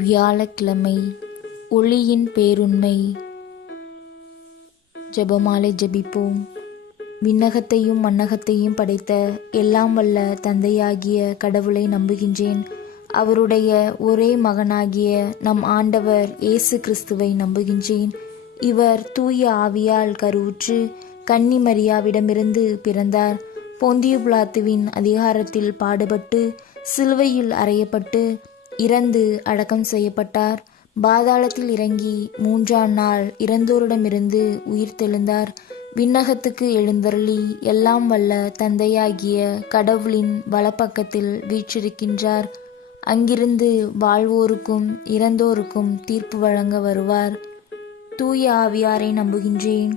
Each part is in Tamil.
வியாழக்கிழமை. ஒளியின் பேருண்மை. ஜெபமாலை ஜெபிப்போம். விண்ணகத்தையும் மண்ணகத்தையும் படைத்த எல்லாம் வல்ல தந்தையாகிய கடவுளை நம்புகின்றேன். அவருடைய ஒரே மகனாகிய நம் ஆண்டவர் இயேசு கிறிஸ்துவை நம்புகின்றேன். இவர் தூய ஆவியால் கருவுற்று கன்னி மரியாவிடமிருந்து பிறந்தார். பொந்தியு பிலாத்துவின் அதிகாரத்தில் பாடுபட்டு சிலுவையில் அறையப்பட்டு இறந்து அடக்கம் செய்யப்பட்டார். பாதாளத்தில் இறங்கி 3ஆம் நாள் இறந்தோரிடமிருந்து உயிர் தெழுந்தார். விண்ணகத்துக்கு எழுந்தருளி எல்லாம் வல்ல தந்தையாகிய கடவுளின் வலப்பக்கத்தில் வீற்றிருக்கின்றார். அங்கிருந்து வாழ்வோருக்கும் இறந்தோருக்கும் தீர்ப்பு வழங்க வருவார். தூய ஆவியாரை நம்புகின்றேன்.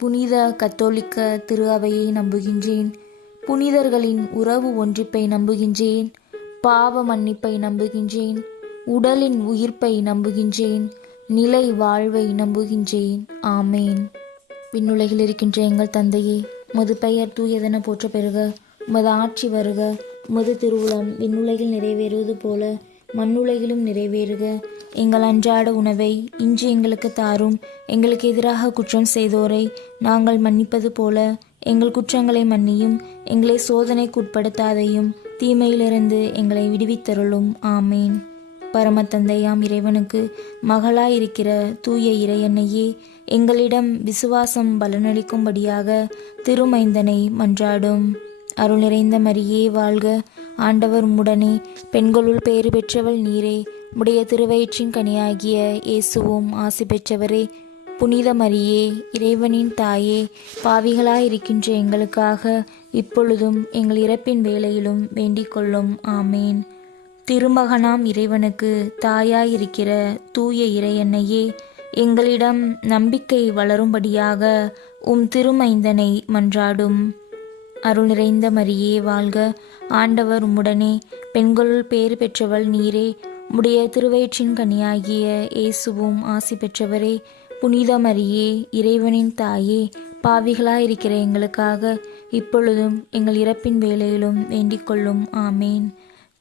புனித கத்தோலிக்க திரு அவையை நம்புகின்றேன். புனிதர்களின் உறவு ஒன்றிப்பை நம்புகின்றேன். பாவ மன்னிப்பை நம்புகின்றேன். உடலின் உயிர்ப்பை நம்புகின்றேன். நிலை வாழ்வை நம்புகின்றேன். ஆமேன். விண்ணுலகில் இருக்கின்ற எங்கள் தந்தையே, உமது பெயர் தூயதென போற்ற பெறுக. உமது ஆட்சி வருக. உமது திருவுளம் விண்ணுலகில் நிறைவேறுவது போல மண்ணுலகிலும் நிறைவேறுக. எங்கள் அன்றாட உணவை இன்று எங்களுக்கு தாரும். எங்களுக்கு எதிராக குற்றம் செய்தோரை நாங்கள் மன்னிப்பது போல எங்கள் குற்றங்களை மன்னியும். எங்களை சோதனைக்கு உட்படுத்தாதையும் தீமையிலிருந்து எங்களை விடுவித்தருளும். ஆமேன். பரமத்தந்தையாம் இறைவனுக்கு மகளாயிருக்கிற தூய இறையன்னையே, எங்களிடம் விசுவாசம் பலனளிக்கும்படியாக திருமைந்தனை மன்றாடும். அருள் நிறைந்த மரியே வாழ்க. ஆண்டவர் உம்முடனே, பெண்களுள் பேறு பெற்றவள் நீரே. உடைய திருவயிற்றின் கனியாகிய இயேசுவும் ஆசி பெற்றவரே. புனித மரியே, இறைவனின் தாயே, பாவிகளாயிருக்கின்ற எங்களுக்காக இப்பொழுதும் எங்கள் இறப்பின் வேளையிலும் வேண்டிக் கொள்ளும். ஆமேன். திருமகனாம் இறைவனுக்கு தாயாயிருக்கிற தூய இறையன்னையே, எங்களிடம் நம்பிக்கை வளரும்படியாக உம் திருமைந்தனை மன்றாடும். அருள் நிறைந்த மரியே வாழ்க. ஆண்டவர் உம்முடனே, பெண்களுள் பேறு பெற்றவள் நீரே. உடைய திருவயிற்றின் கனியாகிய இயேசுவும் ஆசி பெற்றவரே. புனித மரியே, இறைவனின் தாயே, பாவிகளாயிருக்கிற எங்களுக்காக இப்பொழுதும் எங்கள் இறப்பின் வேளையிலும் வேண்டிக் கொள்ளும். ஆமேன்.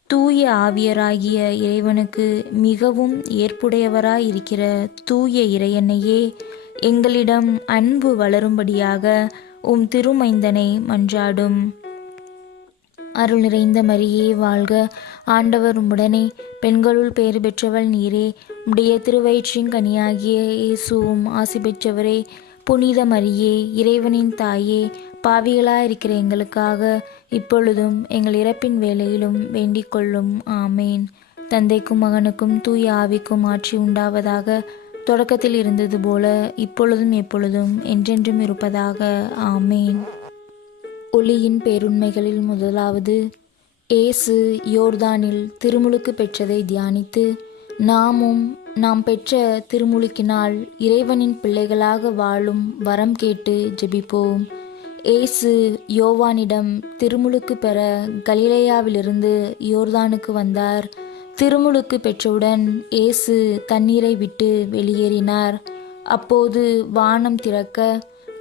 தூய ஆவியராகிய இறைவனுக்கு மிகவும் ஏற்புடையவராயிருக்கிற தூய இறையன்னையே, எங்களிடம் அன்பு வளரும்படியாக உம் திருமைந்தனை மன்றாடும். அருள் நிறைந்த மரியே வாழ்க. ஆண்டவர் உம்முடனே, பெண்களுள் பேறு பெற்றவள் நீரே. உடைய திருவயிற்றின் கனியாகிய இயேசுவும் ஆசி பெற்றவரே. புனித மரியே, இறைவனின் தாயே, பாவிகளாயிருக்கிற எங்களுக்காக இப்பொழுதும் எங்கள் இறப்பின் வேளையிலும் வேண்டிக் கொள்ளும். ஆமேன். தந்தைக்கும் மகனுக்கும் தூய ஆவிக்கும் ஆட்சி உண்டாவதாக. தொடக்கத்தில் இருந்தது போல இப்பொழுதும் எப்பொழுதும் என்றென்றும் இருப்பதாக. ஆமேன். ஒளியின் பேருண்மைகளில் முதலாவது, இயேசு யோர்தானில் திருமுழுக்கு பெற்றதை தியானித்து நாமும் நாம் பெற்ற திருமுழுக்கினால் இறைவனின் பிள்ளைகளாக வாழும் வரம் கேட்டு ஜெபிப்போம். இயேசு யோவானிடம் திருமுழுக்கு பெற கலிலேயாவிலிருந்து யோர்தானுக்கு வந்தார். திருமுழுக்கு பெற்றவுடன் இயேசு தண்ணீரை விட்டு வெளியேறினார். அப்போது வானம் திறக்க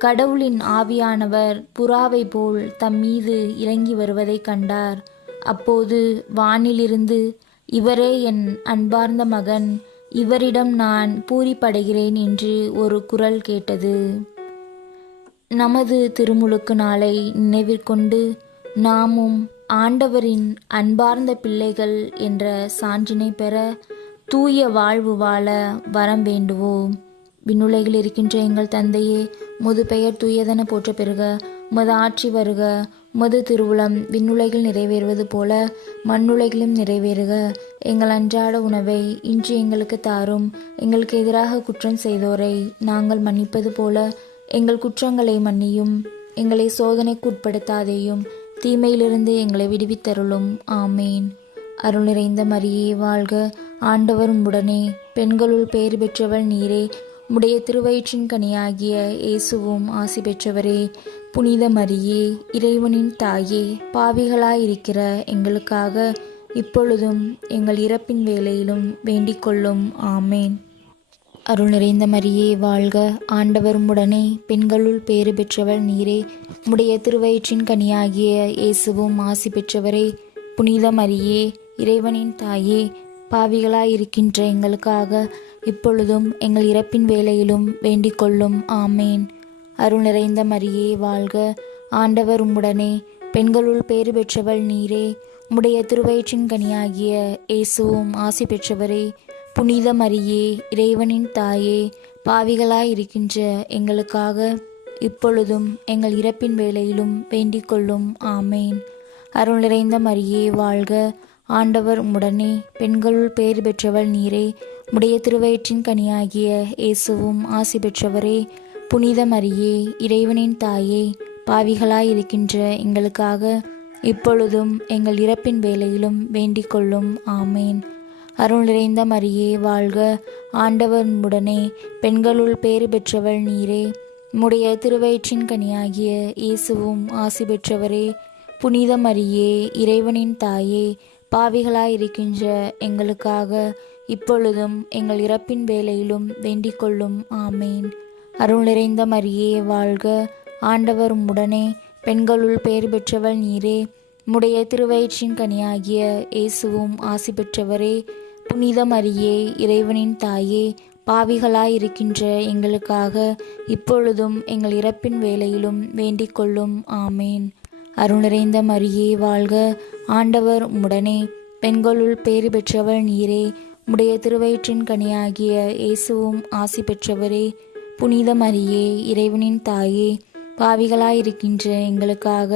கடவுளின் ஆவியானவர் புறாவை போல் தம்மீது இறங்கி வருவதை கண்டார். அப்போது வானிலிருந்து, இவரே என் அன்பார்ந்த மகன், இவரிடம் நான் பூரிப்படைகிறேன் என்று ஒரு குரல் கேட்டது. நமது திருமுழுக்கு நாளை நினைவிற்கொண்டு நாமும் ஆண்டவரின் அன்பார்ந்த பிள்ளைகள் என்ற சான்றினை பெற தூய வாழ்வு வாழ வரம் வேண்டுவோம். விண்ணுலகில் இருக்கின்ற எங்கள் தந்தையே, உமது பெயர் தூயதென போற்ற பெறுக. உமது ஆட்சி வருக. உமது திருவுளம் விண்ணுலகில் நிறைவேறுவது போல மண்ணுலகிலும் நிறைவேறுக. எங்கள் அன்றாட உணவை இன்று எங்களுக்கு தாரும். எங்களுக்கு எதிராக குற்றம் செய்தோரை நாங்கள் மன்னிப்பது போல எங்கள் குற்றங்களை மன்னியும். எங்களை சோதனைக்கு உட்படுத்தாதேயும் தீமையிலிருந்து எங்களை விடுவித்தருளும். ஆமேன். அருள் நிறைந்த மரியே வாழ்க. ஆண்டவர் உம்முடனே, பெண்களுள் பேறு பெற்றவள் நீரே. உடைய திருவயிற்றின் கனியாகிய இயேசுவும் ஆசி பெற்றவரே. புனித மரியே, இறைவனின் தாயே, பாவிகளாயிருக்கிற எங்களுக்காக இப்பொழுதும் எங்கள் இறப்பின் வேளையிலும் வேண்டிக் கொள்ளும். ஆமேன். அருள் நிறைந்த மரியே வாழ்க. ஆண்டவர் உம்முடனே, பெண்களுள் பேறு பெற்றவள் நீரே. உடைய திருவயிற்றின் கனியாகிய இயேசுவும் ஆசி பெற்றவரே. புனித மரியே, இறைவனின் தாயே, பாவிகளாயிருக்கின்ற எங்களுக்காக இப்பொழுதும் எங்கள் இறப்பின் வேளையிலும் வேண்டிக் கொள்ளும். ஆமேன். அருள் நிறைந்த மரியே வாழ்க, ஆண்டவர் உம்முடனே, பெண்களுள் பேறு பெற்றவள் நீரே. உம்முடைய திருவயிற்றின் கனியாகிய இயேசுவும் ஆசி பெற்றவரே. புனித மரியே, இறைவனின் தாயே, பாவிகளாயிருக்கின்ற எங்களுக்காக இப்பொழுதும் எங்கள் இறப்பின் வேளையிலும் வேண்டிக் கொள்ளும். ஆமேன். அருள் நிறைந்த மரியே வாழ்க, ஆண்டவர் உம்முடனே, பெண்களுள் பேறு பெற்றவள் நீரே. உம்முடைய திருவயிற்றின் கனியாகிய இயேசுவும் ஆசி பெற்றவரே. புனித மரியே, இறைவனின் தாயே, பாவிகளாயிருக்கின்ற எங்களுக்காக இப்பொழுதும் எங்கள் இறப்பின் வேளையிலும் வேண்டிக் கொள்ளும். ஆமேன். அருள் நிறைந்த மரியே வாழ்க, ஆண்டவர் உம்முடனே, பெண்களுள் பேறு பெற்றவள் நீரே. உம்முடைய திருவயிற்றின் கனியாகிய இயேசுவும் ஆசி பெற்றவரே. புனித மரியே, இறைவனின் தாயே, பாவிகளாயிருக்கின்ற எங்களுக்காக இப்பொழுதும் எங்கள் இறப்பின் வேளையிலும் வேண்டிக் கொள்ளும். ஆமேன். அருள் நிறைந்த மரியே வாழ்க, ஆண்டவர் உம்முடனே, பெண்களுள் பேறு பெற்றவள் நீரே. உம்முடைய திருவயிற்றின் கனியாகிய இயேசுவும் ஆசி பெற்றவரே. புனித மரியே, இறைவனின் தாயே, பாவிகளாயிருக்கின்ற எங்களுக்காக இப்பொழுதும் எங்கள் இறப்பின் வேளையிலும் வேண்டிக் கொள்ளும். ஆமேன். அருள் நிறைந்த மரியே வாழ்க, ஆண்டவர் உம்முடனே, பெண்களுள் பேறு பெற்றவள் நீரே. உம்முடைய திருவயிற்றின் கனியாகிய இயேசுவும் ஆசி பெற்றவரே. புனித மரியே, இறைவனின் தாயே, பாவிகளாயிருக்கின்ற எங்களுக்காக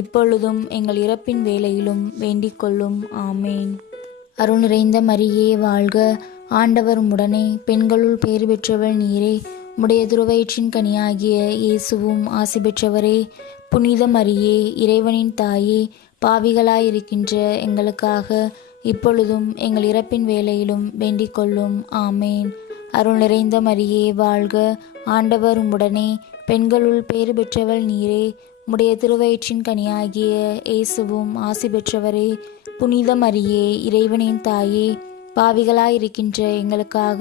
இப்பொழுதும் எங்கள் இறப்பின் வேளையிலும் வேண்டிக் கொள்ளும். ஆமேன். அருள் நிறைந்த மரியே வாழ்க, ஆண்டவர் உம்முடனே, பெண்களுள் பேறு பெற்றவள் நீரே. உம்முடைய திருவயிற்றின் கனியாகிய இயேசுவும் ஆசி பெற்றவரே. புனித மரியே, இறைவனின் தாயே, பாவிகளாயிருக்கின்ற எங்களுக்காக இப்பொழுதும் எங்கள் இறப்பின் வேளையிலும் வேண்டிக் கொள்ளும். ஆமேன். அருள் நிறைந்த மரியே வாழ்க, ஆண்டவர் உம்முடனே, பெண்களுள் பேறு பெற்றவள் நீரே. உம்முடைய திருவயிற்றின் கனியாகிய இயேசுவும் ஆசி பெற்றவரே. புனித மரியே, இறைவனின் தாயே, பாவிகளாயிருக்கின்ற எங்களுக்காக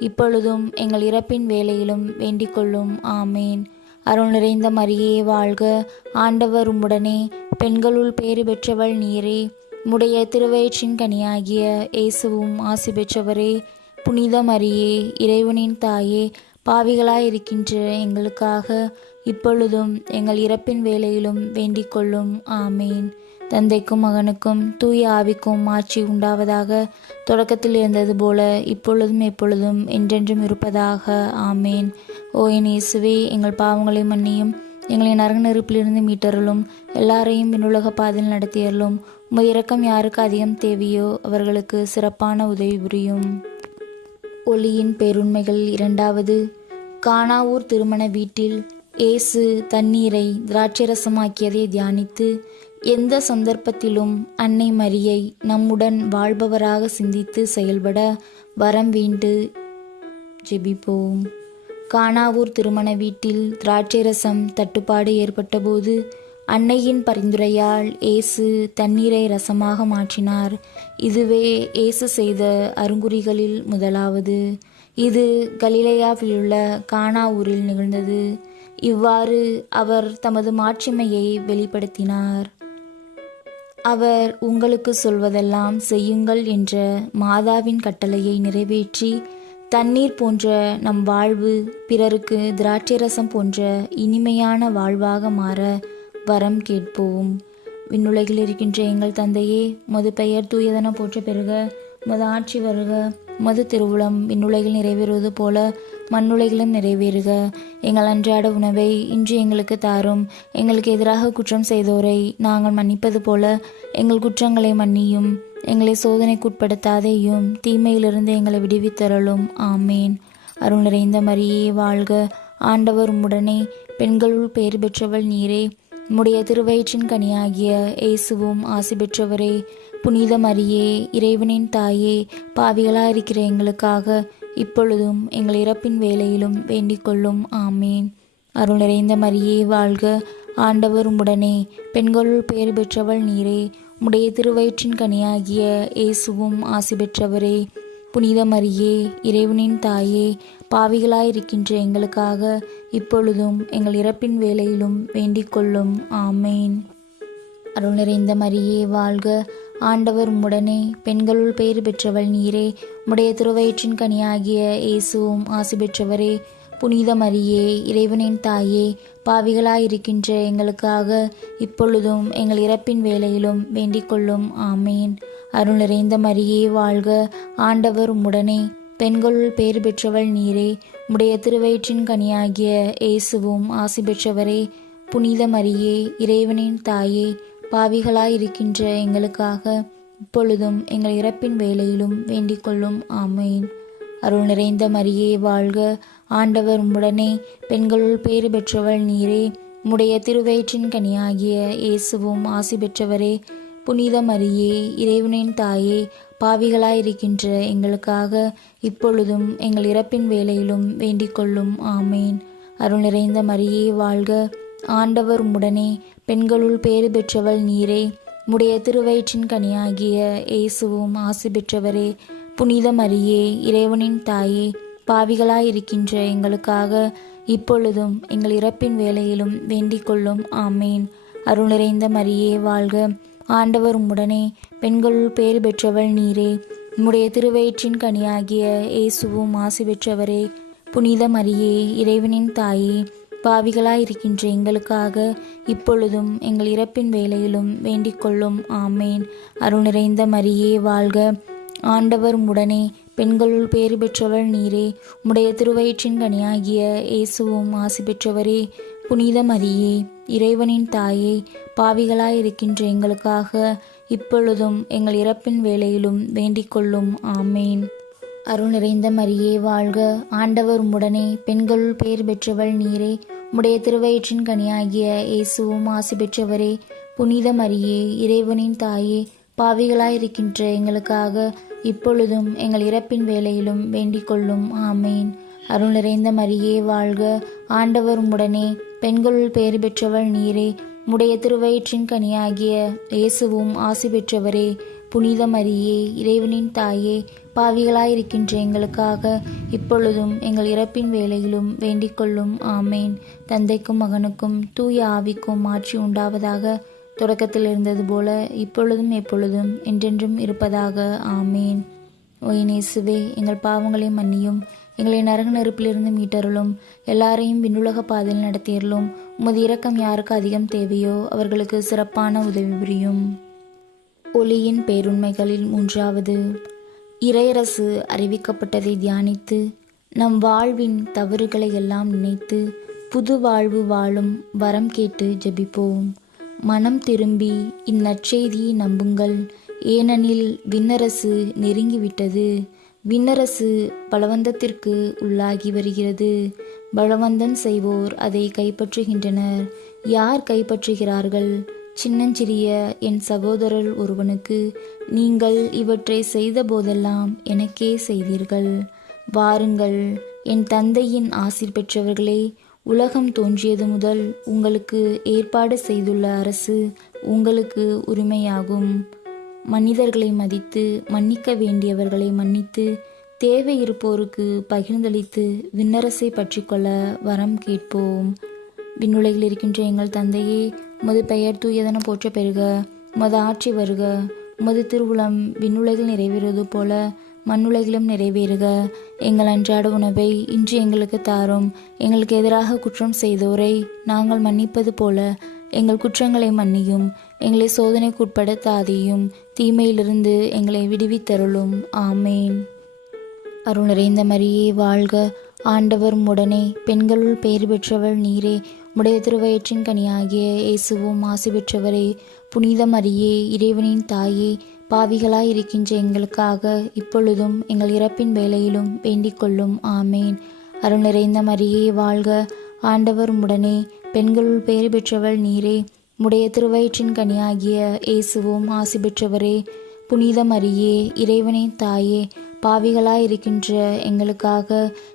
இப்பொழுதும் எங்கள் இறப்பின் வேளையிலும் வேண்டிக் கொள்ளும். ஆமேன். அருள் நிறைந்த மரியே வாழ்க, ஆண்டவர் உம்முடனே, பெண்களுள் பேறு பெற்றவள் நீரே. உம்முடைய திருவயிற்றின் கனியாகிய இயேசுவும் ஆசி பெற்றவரே. புனித மரியே, இறைவனின் தாயே, பாவிகளாயிருக்கின்ற எங்களுக்காக இப்பொழுதும் எங்கள் இறப்பின் வேளையிலும் வேண்டிக் கொள்ளும். ஆமேன். தந்தைக்கும் மகனுக்கும் தூய ஆவிக்கும் ஆட்சி உண்டாவதாக. தொடக்கத்தில் இருந்தது போல இப்பொழுதும் எப்பொழுதும் என்றென்றும் இருப்பதாக. ஆமேன். ஓ என் இயேசுவே, எங்கள் பாவங்களை மன்னியும், எங்களை நரக நெருப்பிலிருந்து மீட்டருளும், எல்லாரையும் விண்ணுலக பாதையில் நடத்தியருளும். உமது இரக்கம் யாருக்கு அதிகம் தேவையோ அவர்களுக்கு சிறப்பான உதவி புரியும். ஒளியின் பேருண்மைகள். 2. கானாவூர் திருமண வீட்டில் இயேசு தண்ணீரை திராட்சரசமாக்கியதை தியானித்து எந்த சந்தர்ப்பத்திலும் அன்னை மரியை நம்முடன் வாழ்பவராக சிந்தித்து செயல்பட வரம் வேண்டு ஜெபிப்போம். கானாவூர் திருமண வீட்டில் திராட்சரசம் தட்டுப்பாடு ஏற்பட்டபோது அன்னையின் பரிந்துரையால் இயேசு தண்ணீரை ரசமாக மாற்றினார். இதுவே இயேசு செய்த அருங்குறிகளில் முதலாவது. இது கலிலேயாவிலுள்ள கானாவூரில் நிகழ்ந்தது. இவ்வாறு அவர் தமது மாட்சிமையை வெளிப்படுத்தினார். அவர் உங்களுக்கு சொல்வதெல்லாம் செய்யுங்கள் என்ற மாதாவின் கட்டளையை நிறைவேற்றி தண்ணீர் போன்ற நம் வாழ்வு பிறருக்கு திராட்சரசம் போன்ற இனிமையான வாழ்வாக மாற வரம் கேட்போம். விண்ணுலகில் இருக்கின்ற எங்கள் தந்தையே, உமது பெயர் தூயதென போற்ற பெறுக. உமது ஆட்சி வருக. உமது திருவுளம் விண்ணுலகில் நிறைவேறுவது போல மண்ணுலகிலும் நிறைவேறுக. எங்கள் அன்றாட உணவை இன்று எங்களுக்கு தாரும். எங்களுக்கு எதிராக குற்றம் செய்தோரை நாங்கள் மன்னிப்பது போல எங்கள் குற்றங்களை மன்னியும். எங்களை சோதனைக்குட்படுத்தாதேயும், தீமையிலிருந்து எங்களை விடுவித்தருளும். ஆமேன். அருள் நிறைந்த மரியே வாழ்க, ஆண்டவர் உம்முடனே, பெண்களுள் பேறு பெற்றவள் நீரே. உம்முடைய திருவயிற்றின் கனியாகிய இயேசுவும் ஆசி பெற்றவரே. புனித மரியே, இறைவனின் தாயே, பாவிகளாயிருக்கிற எங்களுக்காக இப்பொழுதும் எங்கள் இறப்பின் வேளையிலும் வேண்டிக் கொள்ளும். ஆமேன். அருள் நிறைந்த மரியே வாழ்க, ஆண்டவர் உம்முடனே, பெண்களுள் பேறு பெற்றவள் நீரே. உம்முடைய திருவயிற்றின் கனியாகிய இயேசுவும் ஆசி பெற்றவரே. புனித மரியே, இறைவனின் தாயே, பாவிகளாயிருக்கின்ற எங்களுக்காக இப்பொழுதும் எங்கள் இறப்பின் வேளையிலும் வேண்டிக் கொள்ளும். ஆமேன். அருள் நிறைந்த மரியே வாழ்க, ஆண்டவர் உம்முடனே, பெண்களுள் பேறு பெற்றவள் நீரே. உம்முடைய திருவயிற்றின் கனியாகிய இயேசுவும் ஆசி பெற்றவரே. புனித மரியே, இறைவனின் தாயே, பாவிகளாயிருக்கின்ற எங்களுக்காக இப்பொழுதும் எங்கள் இறப்பின் வேளையிலும் வேண்டிக் கொள்ளும். ஆமேன். அருள் நிறைந்த மரியே வாழ்க. ஆண்டவர் உம்முடனே, பெண்களுள் பேறு பெற்றவள் நீரே. உம்முடைய திருவயிற்றின் கனியாகிய இயேசுவும் ஆசி பெற்றவரே. புனித மரியே, இறைவனின் தாயே, பாவிகளாயிருக்கின்ற எங்களுக்காக இப்பொழுதும் எங்கள் இறப்பின் வேளையிலும் வேண்டிக் கொள்ளும். ஆமேன். அருள் நிறைந்த மரியே வாழ்க. ஆண்டவர் உம்முடனே, பெண்களுள் பேறு பெற்றவள் நீரே. உம்முடைய திருவயிற்றின் கனியாகிய இயேசுவும் ஆசி பெற்றவரே. புனித மரியே, இறைவனின் தாயே, பாவிகளாயிருக்கின்ற எங்களுக்காக இப்பொழுதும் எங்கள் இறப்பின் வேளையிலும் வேண்டிக் கொள்ளும். ஆமேன். அருள் நிறைந்த மரியே வாழ்க. ஆண்டவர் உம்முடனே, பெண்களுள் பேறு பெற்றவள் நீரே. உம்முடைய திருவயிற்றின் கனியாகிய இயேசுவும் ஆசி பெற்றவரே. புனித மரியே, இறைவனின் தாயே, பாவிகளாயிருக்கின்ற எங்களுக்காக இப்பொழுதும் எங்கள் இறப்பின் வேளையிலும் வேண்டிக் கொள்ளும். ஆமேன். அருள் நிறைந்த மரியே வாழ்க. ஆண்டவர் உம்முடனே, பெண்களுள் பேறு பெற்றவள் நீரே. உம்முடைய திருவயிற்றின் கனியாகிய இயேசுவும் ஆசி பெற்றவரே. புனித மரியே, இறைவனின் தாயே, பாவிகளாயிருக்கின்ற எங்களுக்காக இப்பொழுதும் எங்கள் இறப்பின் வேளையிலும் வேண்டிக் கொள்ளும். ஆமேன். அருள் நிறைந்த மரியே வாழ்க. ஆண்டவர் உம்முடனே, பெண்களுள் பேறு பெற்றவள் நீரே. உம்முடைய திருவயிற்றின் கனியாகிய இயேசுவும் ஆசி பெற்றவரே. புனித மரியே, இறைவனின் தாயே, பாவிகளாயிருக்கின்ற எங்களுக்காக இப்பொழுதும் எங்கள் இறப்பின் வேளையிலும் வேண்டிக் கொள்ளும். ஆமேன். அருள் நிறைந்த மரியே வாழ்க. ஆண்டவர் உம்முடனே, பெண்களுள் பேறு பெற்றவள் நீரே. உம்முடைய திருவயிற்றின் கனியாகிய இயேசுவும் ஆசி பெற்றவரே. புனித மரியே, இறைவனின் தாயே, பாவிகளாயிருக்கின்ற எங்களுக்காக இப்பொழுதும் எங்கள் இறப்பின் வேளையிலும் வேண்டிக் கொள்ளும். ஆமேன். அருள் நிறைந்த மரியே வாழ்க. ஆண்டவர் உம்முடனே, பெண்களுள் பேறு பெற்றவள் நீரே. உம்முடைய திருவயிற்றின் கனியாகிய இயேசுவும் ஆசி பெற்றவரே. புனித மரியே, இறைவனின் தாயே, பாவிகளாயிருக்கின்ற எங்களுக்காக இப்பொழுதும் எங்கள் இறப்பின் வேளையிலும் வேண்டிக் கொள்ளும். ஆமேன். தந்தைக்கும் மகனுக்கும் தூய ஆவிக்கும் ஆட்சி உண்டாவதாக. தொடக்கத்தில் இருந்தது போல இப்பொழுதும் எப்பொழுதும் என்றென்றும் இருப்பதாக. ஆமேன். ஓ இயேசுவே, எங்கள் பாவங்களை மன்னியும், எங்களை நரக நெருப்பிலிருந்து மீட்டருளும், எல்லாரையும் விண்ணுலக பாதையில் நடத்தியருளும். உமது இரக்கம் யாருக்கு அதிகம் தேவையோ அவர்களுக்கு சிறப்பான உதவி புரியும். ஒளியின் பேருண்மைகளில் மூன்றாவது, இறையரசு அறிவிக்கப்பட்டதை தியானித்து நம் வாழ்வின் தவறுகளை எல்லாம் நினைத்து புது வாழ்வு வாழும் வரம் கேட்டு ஜெபிப்போம். மனம் திரும்பி இந்நற்செய்தியை நம்புங்கள், ஏனெனில் விண்ணரசு நெருங்கிவிட்டது. விண்ணரசு பலவந்தத்திற்கு உள்ளாகி வருகிறது. பலவந்தம் செய்வோர் அதை கைப்பற்றுகின்றனர். யார் கைப்பற்றுகிறார்கள்? சின்னஞ்சிறிய என் சகோதரர் ஒருவனுக்கு நீங்கள் இவற்றை செய்த போதெல்லாம் எனக்கே செய்தீர்கள். வாருங்கள், என் தந்தையின் ஆசீர் பெற்றவர்களே, உலகம் தோன்றியது முதல் உங்களுக்கு ஏற்பாடு செய்துள்ள அரசு உங்களுக்கு உரிமையாகும். மனிதர்களை மதித்து மன்னிக்க வேண்டியவர்களை மன்னித்து தேவை இருப்போருக்கு பகிர்ந்தளித்து விண்ணரசை பற்றி கொள்ள வரம் கேட்போம். விண்ணுலகில் இருக்கின்ற எங்கள் தந்தையே, உமது பெயர் தூயதென போற்ற பெறுக. உமது ஆட்சி வருக. உமது திருவுளம் விண்ணுலகில் நிறைவேறுவது போல மண்ணுலகிலும் நிறைவேறுக. எங்கள் அன்றாட உணவை இன்று எங்களுக்கு தாரும். எங்களுக்கு எதிராக குற்றம் செய்தோரை நாங்கள் மன்னிப்பது போல எங்கள் குற்றங்களை மன்னியும். எங்களை சோதனைக்கு உட்படுத்தாதேயும், தீமையிலிருந்து எங்களை விடுவித்தருளும். ஆமேன். அருள் நிறைந்த மரியே வாழ்க. ஆண்டவர் உம்முடனே, பெண்களுள் பேறு பெற்றவள் நீரே. உம்முடைய திருவயிற்றின் கனியாகிய இயேசுவும் ஆசி பெற்றவரே. புனித மரியே, இறைவனின் தாயே, பாவிகளாயிருக்கின்ற எங்களுக்காக இப்பொழுதும் எங்கள் இறப்பின் வேளையிலும் வேண்டிக் கொள்ளும். ஆமேன். அருள் நிறைந்த மரியே வாழ்க. ஆண்டவர் உம்முடனே, பெண்களுள் பேறு பெற்றவள் நீரே. உம்முடைய திருவயிற்றின் கனியாகிய இயேசுவும் ஆசி பெற்றவரே. புனித மரியே, இறைவனின் தாயே, பாவிகளாயிருக்கின்ற எங்களுக்காக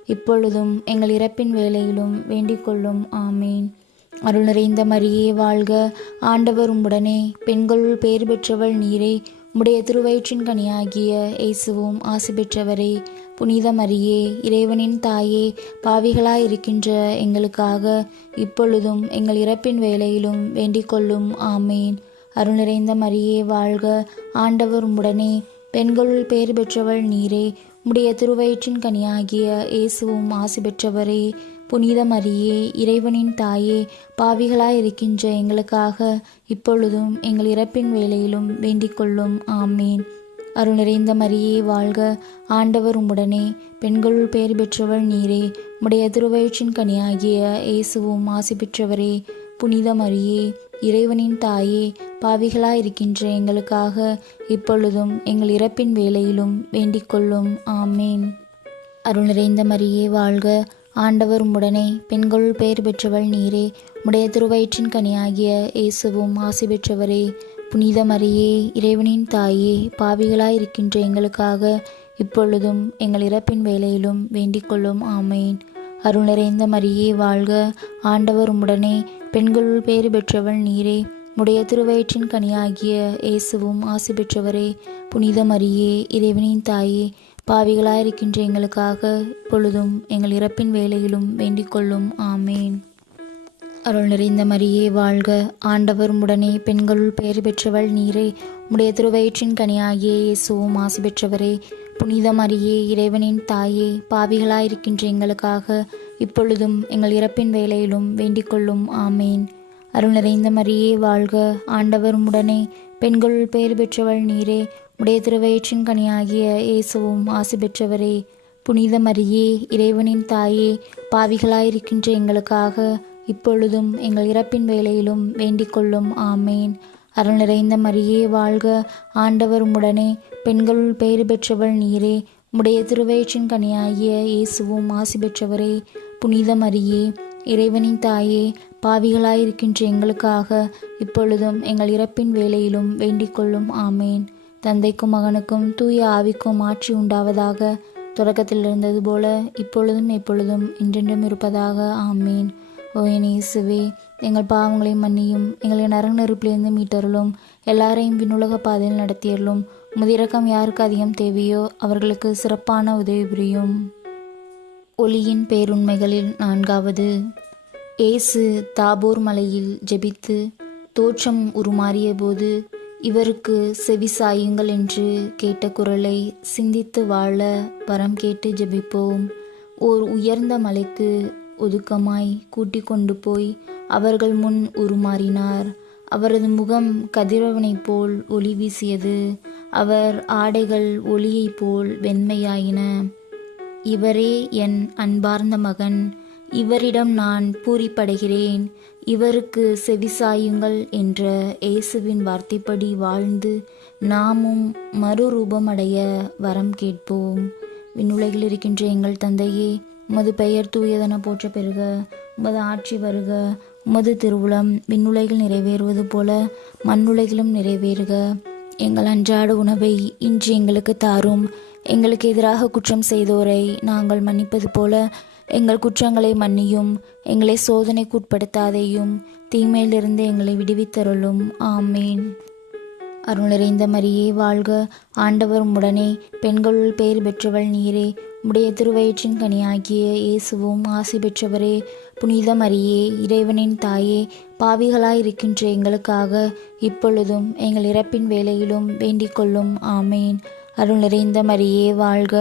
இப்பொழுதும் எங்கள் இறப்பின் வேளையிலும் வேண்டிக் கொள்ளும். ஆமேன். அருள் நிறைந்த மரியே வாழ்க. ஆண்டவர் உம்முடனே, பெண்களுள் பேறு பெற்றவள் நீரே. உம்முடைய திருவயிற்றின் கனியாகிய இயேசுவும் ஆசி பெற்றவரே. புனித மரியே, இறைவனின் தாயே, பாவிகளாயிருக்கின்ற எங்களுக்காக இப்பொழுதும் எங்கள் இறப்பின் வேளையிலும் வேண்டிக் கொள்ளும். ஆமேன். அருள் நிறைந்த மரியே வாழ்க, ஆண்டவர் உம்முடனே, பெண்களுள் பேறு பெற்றவள் நீரே. உம்முடைய திருவயிற்றின் கனியாகிய இயேசுவும் ஆசி பெற்றவரே. புனித மரியே, இறைவனின் தாயே, பாவிகளாயிருக்கின்ற எங்களுக்காக இப்பொழுதும் எங்கள் இறப்பின் வேளையிலும் வேண்டிக் கொள்ளும். ஆமீன். அருள் நிறைந்த மரியே வாழ்க, ஆண்டவர் உம்முடனே, பெண்களுள் பேறு பெற்றவள் நீரே. உம்முடைய திருவயிற்றின் கனியாகிய இயேசுவும் ஆசி பெற்றவரே. புனித மரியே, இறைவனின் தாயே, பாவிகளாயிருக்கின்ற எங்களுக்காக இப்பொழுதும் எங்கள் இறப்பின் வேளையிலும் வேண்டிக் கொள்ளும். ஆமீன். அருள் நிறைந்த மரியே வாழ்க, ஆண்டவர் உம்முடனே, பெண்களுள் பேறு பெற்றவள் நீரே. உம்முடைய திருவயிற்றின் கனியாகிய இயேசுவும் ஆசி பெற்றவரே. புனித மரியே, இறைவனின் தாயே, பாவிகளாயிருக்கின்ற எங்களுக்காக இப்பொழுதும் எங்கள் இறப்பின் வேளையிலும் வேண்டிக் கொள்ளும். ஆமேன். அருள் நிறைந்த மரியே வாழ்க, ஆண்டவர் உம்முடனே, பெண்களுள் பேறு பெற்றவள் நீரே. உடைய திருவயிற்றின் கனியாகிய இயேசுவும் ஆசி பெற்றவரே. புனித மரியே, இறைவனின் தாயே, பாவிகளாயிருக்கின்ற எங்களுக்காக இப்பொழுதும் எங்கள் இறப்பின் வேளையிலும் வேண்டிக் கொள்ளும். ஆமேன். அருள் நிறைந்த மரியே வாழ்க, ஆண்டவர் உம்முடனே, பெண்களுள் பேறு பெற்றவள் நீரே. உடைய திருவயிற்றின் கனியாகிய இயேசுவும் ஆசி பெற்றவரே. புனித மரியே, இறைவனின் தாயே, பாவிகளாயிருக்கின்ற எங்களுக்காக இப்பொழுதும் எங்கள் இறப்பின் வேளையிலும் வேண்டிக் கொள்ளும். ஆமேன். அருள் நிறைந்த மரியே வாழ்க, ஆண்டவர் உம்முடனே, பெண்களுள் பேறு பெற்றவள் நீரே. உடைய திருவயிற்றின் கனியாகிய இயேசுவும் ஆசி பெற்றவரே. புனித மரியே, இறைவனின் தாயே, பாவிகளாயிருக்கின்ற எங்களுக்காக இப்பொழுதும் எங்கள் இறப்பின் வேளையிலும் வேண்டிக் கொள்ளும். ஆமேன். அருள் நிறைந்த மரியே வாழ்க, ஆண்டவர் உம்முடனே, பெண்களுள் பேறு பெற்றவள் நீரே. உம்முடைய திருவயிற்றின் கனியாகிய இயேசுவும் ஆசி பெற்றவரே. புனித மரியே, இறைவனின் தாயே, பாவிகளாயிருக்கின்ற எங்களுக்காக இப்பொழுதும் எங்கள் இறப்பின் வேளையிலும் வேண்டிக் கொள்ளும். ஆமேன். தந்தைக்கும் மகனுக்கும் தூய ஆவிக்கும் ஆட்சி உண்டாவதாக. தொடக்கத்தில் இருந்தது போல இப்பொழுதும் எப்பொழுதும் என்றென்றும் இருப்பதாக. ஆமேன். ஓ என் இயேசுவே, எங்கள் பாவங்களை மன்னியும், எங்களை நரக நெருப்பிலிருந்து மீட்டருளும், எல்லாரையும் விண்ணுலக பாதையில் நடத்தியருளும். உமது இரக்கம் யாருக்கு அதிகம் தேவையோ அவர்களுக்கு சிறப்பான உதவி புரியும். ஒளியின் பேருண்மைகளில் 4வது. இயேசு தாபோர் மலையில் ஜெபித்து தோற்றம் உருமாறிய போது இவருக்கு செவி சாயுங்கள் என்று கேட்ட குரலை சிந்தித்து வாழ வரம் கேட்டு ஜெபிப்போம். ஓர் உயர்ந்த மலைக்கு ஒதுக்கமாய் கூட்டிக் கொண்டு போய் அவர்கள் முன் உருமாறினார். அவரது முகம் கதிரவனைப் போல் ஒளி வீசியது. அவர் ஆடைகள் ஒளியைப் போல் வெண்மையாயின. இவரே என் அன்பார்ந்த மகன், இவரிடம் நான் பூரிப்படைகிறேன், இவருக்கு செவிசாயுங்கள் என்ற இயேசுவின் வார்த்தைப்படி வாழ்ந்து நாமும் மறுரூபமடைய வரம் கேட்போம். விண்ணுலகில் இருக்கின்ற எங்கள் தந்தையே, உமது பெயர் தூயதென போற்ற பெறுக. உமது ஆட்சி வருக. உமது திருவுளம் விண்ணுலகில் நிறைவேறுவது போல மண்ணுலகிலும் நிறைவேறுக. எங்கள் அன்றாட உணவை இன்று எங்களுக்கு தாரும். எங்களுக்கு எதிராக குற்றம் செய்தோரை நாங்கள் மன்னிப்பது போல எங்கள் குற்றங்களை மன்னியும். எங்களை சோதனைக்கு உட்படுத்தாதேயும், தீமையிலிருந்து எங்களை விடுவித்தருளும். ஆமேன். அருள் நிறைந்த மரியே வாழ்க, ஆண்டவர் உம்முடனே, பெண்களுள் பேறு பெற்றவள் நீரே. உம்முடைய திருவயிற்றின் கனியாகிய இயேசுவும் ஆசி பெற்றவரே. புனித மரியே, இறைவனின் தாயே, பாவிகளாயிருக்கின்ற எங்களுக்காக இப்பொழுதும் எங்கள் இறப்பின் வேளையிலும் வேண்டிக் கொள்ளும். ஆமேன். அருள் நிறைந்த மரியே வாழ்க,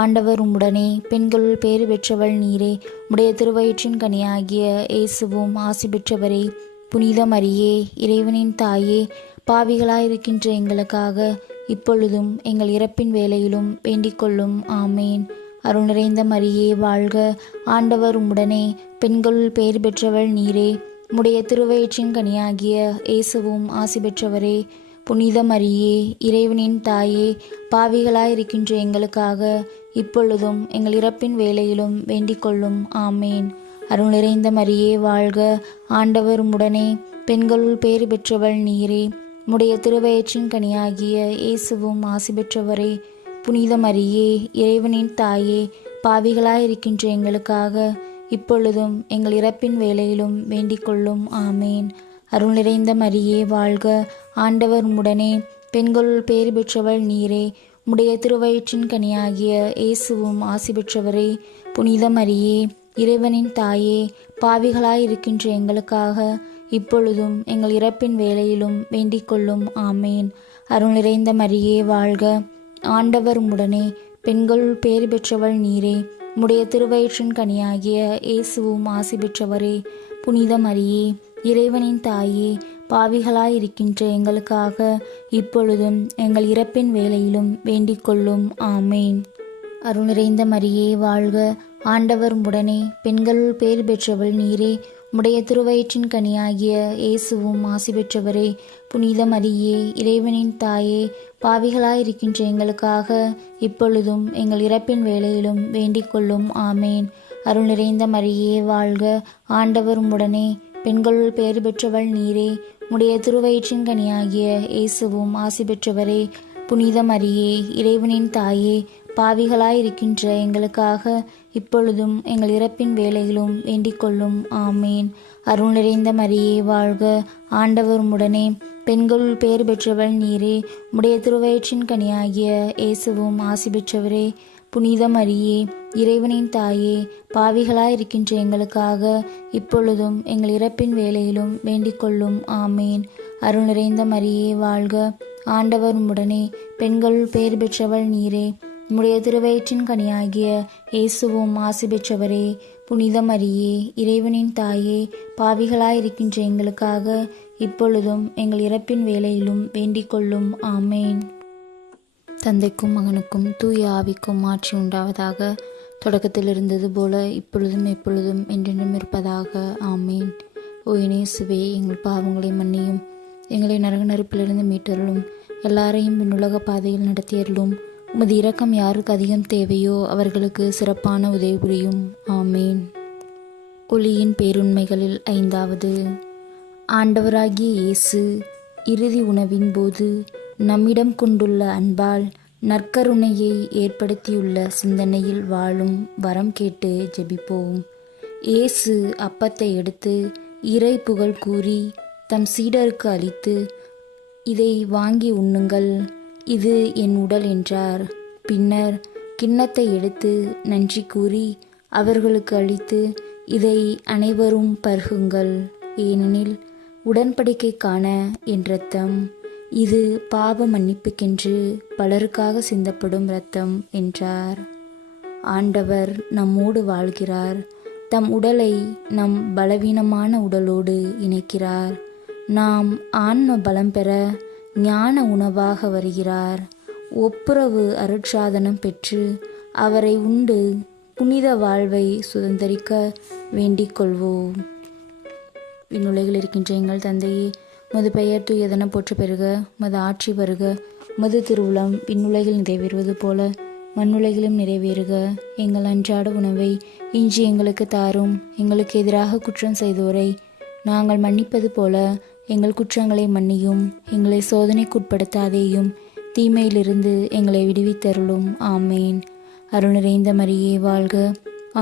ஆண்டவர் உம்முடனே, பெண்களுள் பேறு பெற்றவள் நீரே. உம்முடைய திருவயிற்றின் கனியாகிய இயேசுவும் ஆசி பெற்றவரே. புனித மரியே, இறைவனின் தாயே, பாவிகளாயிருக்கின்ற எங்களுக்காக இப்பொழுதும் எங்கள் இறப்பின் வேளையிலும் வேண்டிக் கொள்ளும். ஆமேன். அருள் நிறைந்த மரியே வாழ்க, ஆண்டவர் உம்முடனே, பெண்களுள் பேறு பெற்றவள் நீரே. உம்முடைய திருவயிற்றின் கனியாகிய இயேசுவும் ஆசி பெற்றவரே. புனித மரியே, இறைவனின் தாயே, பாவிகளாயிருக்கின்ற எங்களுக்காக இப்பொழுதும் எங்கள் இறப்பின் வேளையிலும் வேண்டிக் கொள்ளும். ஆமேன். அருள் நிறைந்த மரியே வாழ்க, ஆண்டவர் உம்முடனே, பெண்களுள் பேறு பெற்றவள் நீரே. உம்முடைய திருவயிற்றின் கனியாகிய இயேசுவும் ஆசி பெற்றவரே. புனித மரியே, இறைவனின் தாயே, பாவிகளாயிருக்கின்ற எங்களுக்காக இப்பொழுதும் எங்கள் இறப்பின் வேளையிலும் வேண்டிக் கொள்ளும். ஆமேன். அருள் நிறைந்த மரியே வாழ்க, ஆண்டவர் உம்முடனே, பெண்களுள் பேறு பெற்றவள் நீரே. உம்முடைய திருவயிற்றின் கனியாகிய இயேசுவும் ஆசி பெற்றவரே. புனித மரியே, இறைவனின் தாயே, பாவிகளாயிருக்கின்ற எங்களுக்காக இப்பொழுதும் எங்கள் இறப்பின் வேளையிலும் வேண்டிக் கொள்ளும். ஆமேன். அருள் நிறைந்த மரியே வாழ்க, ஆண்டவர் உம்முடனே, பெண்களுள் பேறு பெற்றவள் நீரே. உம்முடைய திருவயிற்றின் கனியாகிய இயேசுவும் ஆசி பெற்றவரே. புனித மரியே, இறைவனின் தாயே, பாவிகளாயிருக்கின்ற எங்களுக்காக இப்பொழுதும் எங்கள் இறப்பின் வேளையிலும் வேண்டிக் கொள்ளும். ஆமேன். அருள் நிறைந்த மரியே வாழ்க, ஆண்டவர் உம்முடனே, பெண்களுள் பேறு பெற்றவள் நீரே. உம்முடைய திருவயிற்றின் கனியாகிய இயேசுவும் ஆசி பெற்றவரே. புனித மரியே, இறைவனின் தாயே, பாவிகளாயிருக்கின்ற எங்களுக்காக இப்பொழுதும் எங்கள் இறப்பின் வேளையிலும் வேண்டிக் கொள்ளும். ஆமேன். அருள் நிறைந்த மரியே வாழ்க, ஆண்டவர் உம்முடனே, பெண்களுள் பேறு பெற்றவள் நீரே. உம்முடைய திருவயிற்றின் கனியாகிய இயேசுவும் ஆசி பெற்றவரே. புனித மரியே, இறைவனின் தாயே, பாவிகளாயிருக்கின்ற எங்களுக்காக இப்பொழுதும் எங்கள் இறப்பின் வேளையிலும் வேண்டிக் கொள்ளும். ஆமேன். அருள் நிறைந்த மரியே வாழ்க, ஆண்டவர் உம்முடனே, பெண்களுள் பேறு பெற்றவள் நீரே. உம்முடைய திருவயிற்றின் கனியாகிய இயேசுவும் ஆசி பெற்றவரே. புனித மரியே, இறைவனின் தாயே, பாவிகளாயிருக்கின்ற எங்களுக்காக இப்பொழுதும் எங்கள் இறப்பின் வேளையிலும் வேண்டிக் கொள்ளும். ஆமேன். அருள் நிறைந்த மரியே வாழ்க, ஆண்டவர் உம்முடனே, பெண்களுள் பேறு பெற்றவள் நீரே. உம்முடைய திருவயிற்றின் கனியாகிய இயேசுவும் ஆசி பெற்றவரே. புனித மரியே, இறைவனின் தாயே, பாவிகளாயிருக்கின்ற எங்களுக்காக இப்பொழுதும் எங்கள் இறப்பின் வேளையிலும் வேண்டிக் கொள்ளும். ஆமேன். தந்தைக்கும் மகனுக்கும் தூய ஆவிக்கும் மாற்றி உண்டாவதாக. தொடக்கத்தில் இருந்தது போல இப்பொழுதும் எப்பொழுதும் என்றென்றும் இருப்பதாக. ஆமேன். ஓ இயேசுவே, எங்கள் பாவங்களை மன்னியும், எங்களை நரக நெருப்பிலிருந்து மீட்டருளும், எல்லாரையும் விண்ணுலக பாதையில் நடத்தியருளும். உமது இரக்கம் யாருக்கு அதிகம் தேவையோ அவர்களுக்கு சிறப்பான உதவி புரியும். ஆமேன். ஒளியின் பேருண்மைகளில் 5வது. ஆண்டவராகிய இயேசு இறுதி உணவின் போது நம்மிடம் கொண்டுள்ள அன்பால் நற்கருணையை ஏற்படுத்தியுள்ள சிந்தனையில் வாழும் வரம் கேட்டு ஜெபிப்போம். இயேசு அப்பத்தை எடுத்து இறை புகழ் கூறி தம் சீடருக்கு அளித்து, இதை வாங்கி உண்ணுங்கள், இது என் உடல் என்றார். பின்னர் கிண்ணத்தை எடுத்து நன்றி கூறி அவர்களுக்கு அளித்து, இதை அனைவரும் பருகுங்கள், ஏனெனில் உடன்படிக்கைக்கான என் இரத்தம், இது பாவ மன்னிப்புக்கென்று பலருக்காக சிந்தப்படும் இரத்தம் என்றார். ஆண்டவர் நம்மோடு வாழ்கிறார். தம் உடலை நம் பலவீனமான உடலோடு இணைக்கிறார். நாம் ஆன்ம பலம் பெற ஞான உணவாக வருகிறார். ஒப்புரவு அருட்சாதனம் பெற்று அவரை உண்டு புனித வாழ்வை சுதந்திரிக்க வேண்டிக் கொள்வோம். விண்ணுலகில் இருக்கின்ற எங்கள் தந்தையே, உமது பெயர் தூயதென போற்ற பெறுக, உமது ஆட்சி வருக, உமது திருவுளம் விண்ணுலகில் நிறைவேறுவது போல மண்ணுலகிலும் நிறைவேறுக. எங்கள் அன்றாட உணவை இன்று எங்களுக்கு தாரும். எங்களுக்கு எதிராக குற்றம் செய்தோரை நாங்கள் மன்னிப்பது போல எங்கள் குற்றங்களை மன்னியும். எங்களை சோதனைக்குட்படுத்தாதேயும், தீமையிலிருந்து எங்களை விடுவித்தருளும். ஆமேன். அருள் நிறைந்த மரியே வாழ்க,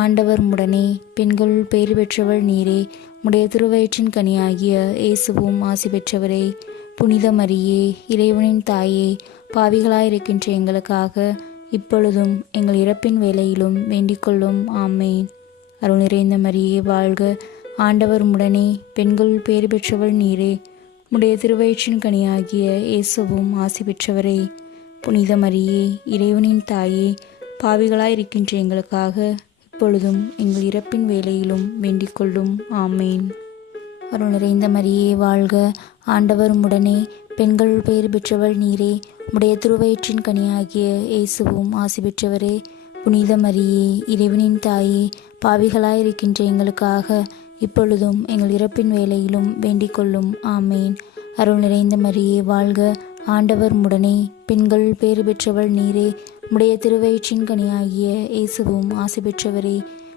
ஆண்டவர் உம்முடனே, பெண்களுள் பேறு பெற்றவள் நீரே. உம்முடைய திருவயிற்றின் கனியாகிய இயேசுவும் ஆசி பெற்றவரே. புனித மரியே, இறைவனின் தாயே, பாவிகளாயிருக்கின்ற எங்களுக்காக இப்பொழுதும் எங்கள் இறப்பின் வேளையிலும் வேண்டிக் கொள்ளும். ஆமேன். அருள் நிறைந்த மரியே வாழ்க, ஆண்டவர் உம்முடனே, பெண்களுள் பேறு பெற்றவள் நீரே. உம்முடைய திருவயிற்றின் கனியாகிய இயேசுவும் ஆசி பெற்றவரே. புனித மரியே, இறைவனின் தாயே, பாவிகளாயிருக்கின்ற எங்களுக்காக இப்பொழுதும் எங்கள் இறப்பின் வேளையிலும் வேண்டிக் கொள்ளும். ஆமேன். அருள் நிறைந்த மரியே வாழ்க, ஆண்டவர் உம்முடனே, பெண்களுள் பேறு பெற்றவள் நீரே. உம்முடைய திருவயிற்றின் கனியாகிய இயேசுவும் ஆசி பெற்றவரே. புனித மரியே, இறைவனின் தாயே, பாவிகளாயிருக்கின்ற எங்களுக்காக இப்பொழுதும் எங்கள் இறப்பின் வேளையிலும் வேண்டிக் கொள்ளும். ஆமேன். அருள் நிறைந்த மரியே வாழ்க, ஆண்டவர் உம்முடனே, பெண்களுள் பேறு பெற்றவள் நீரே. உம்முடைய திருவயிற்றின் கனியாகிய இயேசுவும் ஆசி பெற்றவரே.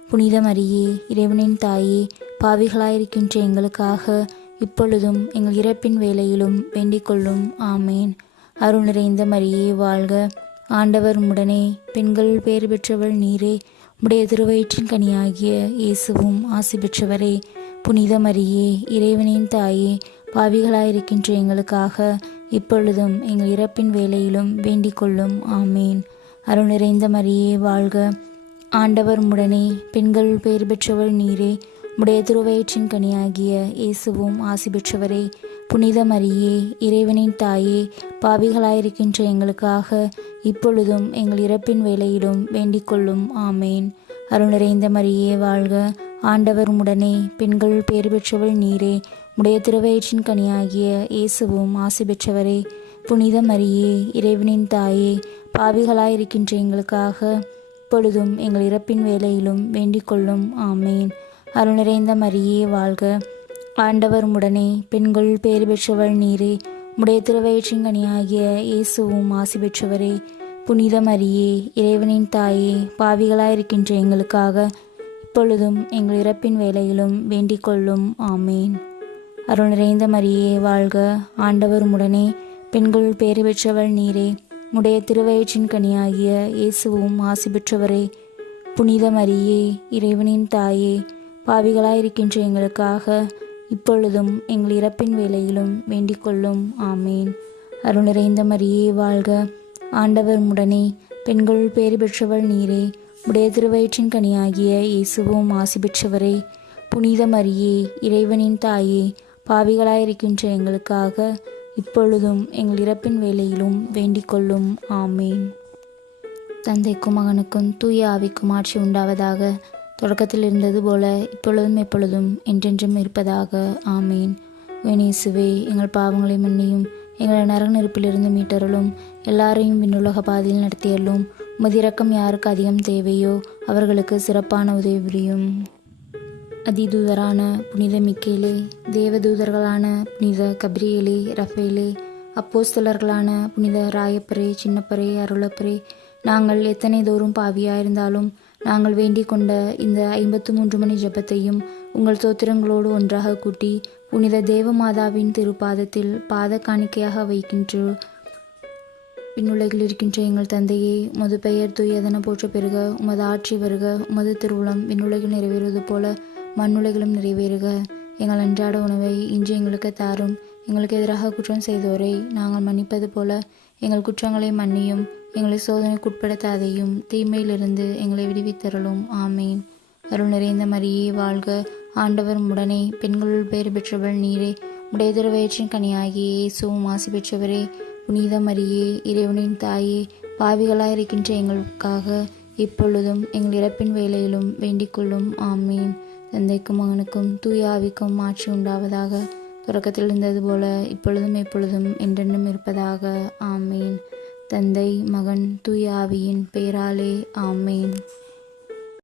புனித மரியே, இறைவனின் தாயே, பாவிகளாயிருக்கின்ற எங்களுக்காக இப்பொழுதும் எங்கள் இறப்பின் வேளையிலும் வேண்டிக் கொள்ளும். ஆமேன். அருள் நிறைந்த மரியே வாழ்க, ஆண்டவர் உம்முடனே, பெண்களுள் பேறு பெற்றவள் நீரே. உம்முடைய திருவயிற்றின் கனியாகிய இயேசுவும் ஆசி பெற்றவரே. புனித மரியே, இறைவனின் தாயே, பாவிகளாயிருக்கின்ற எங்களுக்காக இப்பொழுதும் எங்கள் இறப்பின் வேளையிலும் வேண்டிக் கொள்ளும். ஆமேன். அருள் நிறைந்த மரியே வாழ்க, ஆண்டவர் உம்முடனே, பெண்களுள் பேறு பெற்றவள் நீரே. உடைய திருவயிற்றின் கனியாகிய இயேசுவும் ஆசி பெற்றவரே. புனித மரியே, இறைவனின் தாயே, பாவிகளாயிருக்கின்ற எங்களுக்காக இப்பொழுதும் எங்கள் இறப்பின் வேளையிலும் வேண்டிக் கொள்ளும். ஆமேன். அருள் நிறைந்த மரியே வாழ்க, ஆண்டவர் உம்முடனே, பெண்களுள் பேறு பெற்றவள் நீரே. உடைய திருவயிற்றின் கனியாகிய இயேசுவும் ஆசி பெற்றவரே. புனித மரியே, இறைவனின் தாயே, பாவிகளாயிருக்கின்ற எங்களுக்காக இப்பொழுதும் எங்கள் இறப்பின் வேளையிலும் வேண்டிக் கொள்ளும். ஆமேன். அருள் நிறைந்த மரியே வாழ்க, ஆண்டவர் உம்முடனே, பெண்களுள் பேறு பெற்றவள் நீரே. உடைய திருவயிற்றின் கனியாகிய இயேசுவும் ஆசி பெற்றவரே. புனித மரியே, இறைவனின் தாயே, பாவிகளாயிருக்கின்ற எங்களுக்காக இப்பொழுதும் எங்கள் இறப்பின் வேளையிலும் வேண்டிக் கொள்ளும். ஆமேன். அருள் நிறைந்த மரியே வாழ்க, ஆண்டவர் உம்முடனே, பெண்களுள் பேறு பெற்றவள் நீரே. உடைய திருவயிற்றின் கனியாகிய இயேசுவும் ஆசி பெற்றவரே. புனித மரியே, இறைவனின் தாயே, பாவிகளாயிருக்கின்ற எங்களுக்காக இப்பொழுதும் எங்கள் இறப்பின் வேளையிலும் வேண்டிக் கொள்ளும். ஆமேன். அருள் நிறைந்த மரியே வாழ்க, ஆண்டவர் உம்முடனே, பெண்களுள் பேறு பெற்றவள் நீரே. உடைய திருவயிற்றின் கனியாகிய இயேசுவும் ஆசி பெற்றவரே. புனித மரியே, இறைவனின் தாயே, பாவிகளாயிருக்கின்ற எங்களுக்காக இப்பொழுதும் எங்கள் இறப்பின் வேளையிலும் வேண்டிக் கொள்ளும். ஆமேன். தந்தைக்கும் மகனுக்கும் தூய ஆவிக்கும் ஆட்சி உண்டாவதாக. தொடக்கத்தில் இருந்தது போல இப்பொழுதும் எப்பொழுதும் என்றென்றும் இருப்பதாக. ஆமேன். இயேசுவே, எங்கள் பாவங்களை மன்னியும், எங்களை நரக நெருப்பிலிருந்து மீட்டருளும், எல்லாரையும் விண்ணுலக பாதையில் நடத்தியருளும். உமது இரக்கம் யாருக்கு அதிகம் தேவையோ அவர்களுக்கு சிறப்பான உதவி புரியும். அதிதூதரான புனித மிக்கேலே, தேவதூதர்களான புனித கபிரியேலே, ரஃபேலே, அப்போஸ்தலர்களான புனித ராயப்பரே, சின்னப்பரே, அருளப்பரே, நாங்கள் எத்தனை தோறும் பாவியாயிருந்தாலும் நாங்கள் வேண்டிக் கொண்ட இந்த 53 மணி ஜெபத்தையும் உங்கள் தோத்திரங்களோடு ஒன்றாக கூட்டி புனித தேவமாதாவின் திருப்பாதத்தில் பாத காணிக்கையாக வைக்கின்ற விண்ணுலகில் இருக்கின்ற எங்கள் தந்தையே, உமது பெயர் தூயதென போற்ற பெறுக. உமது ஆட்சி வருக. உமது திருவுளம் விண்ணுலகில் நிறைவேறுவது போல மண்ணுலகிலும் நிறைவேறுக. எங்கள் அன்றாட உணவை இன்று எங்களுக்கு தாரும். எங்களுக்கு எதிராக குற்றம் செய்தோரை நாங்கள் மன்னிப்பது போல எங்கள் குற்றங்களை மன்னியும். எங்களை சோதனைக்குட்படுத்தாதையும் தீமையிலிருந்து எங்களை விடுவித்தருளும். ஆமேன். அருள் நிறைந்த மரியே வாழ்க, ஆண்டவர் உம்முடனே, பெண்களுள் பேறு பெற்றவள் நீரே. உடைய திருவயிற்றின் கனியாகிய இயேசுவும் ஆசி பெற்றவரே. புனித மரியே, இறைவனின் தாயே, பாவிகளாயிருக்கின்ற எங்களுக்காக இப்பொழுதும் எங்கள் இறப்பின் வேளையிலும் வேண்டிக் கொள்ளும். ஆமேன். தந்தைக்கும் மகனுக்கும் தூய ஆவிக்கும் ஆட்சி உண்டாவதாக. தொடக்கத்தில் இருந்தது போல இப்பொழுதும் எப்பொழுதும் என்றென்றும் இருப்பதாக. ஆமேன். தந்தை, மகன், தூய ஆவியின் பெயராலே. ஆமேன்.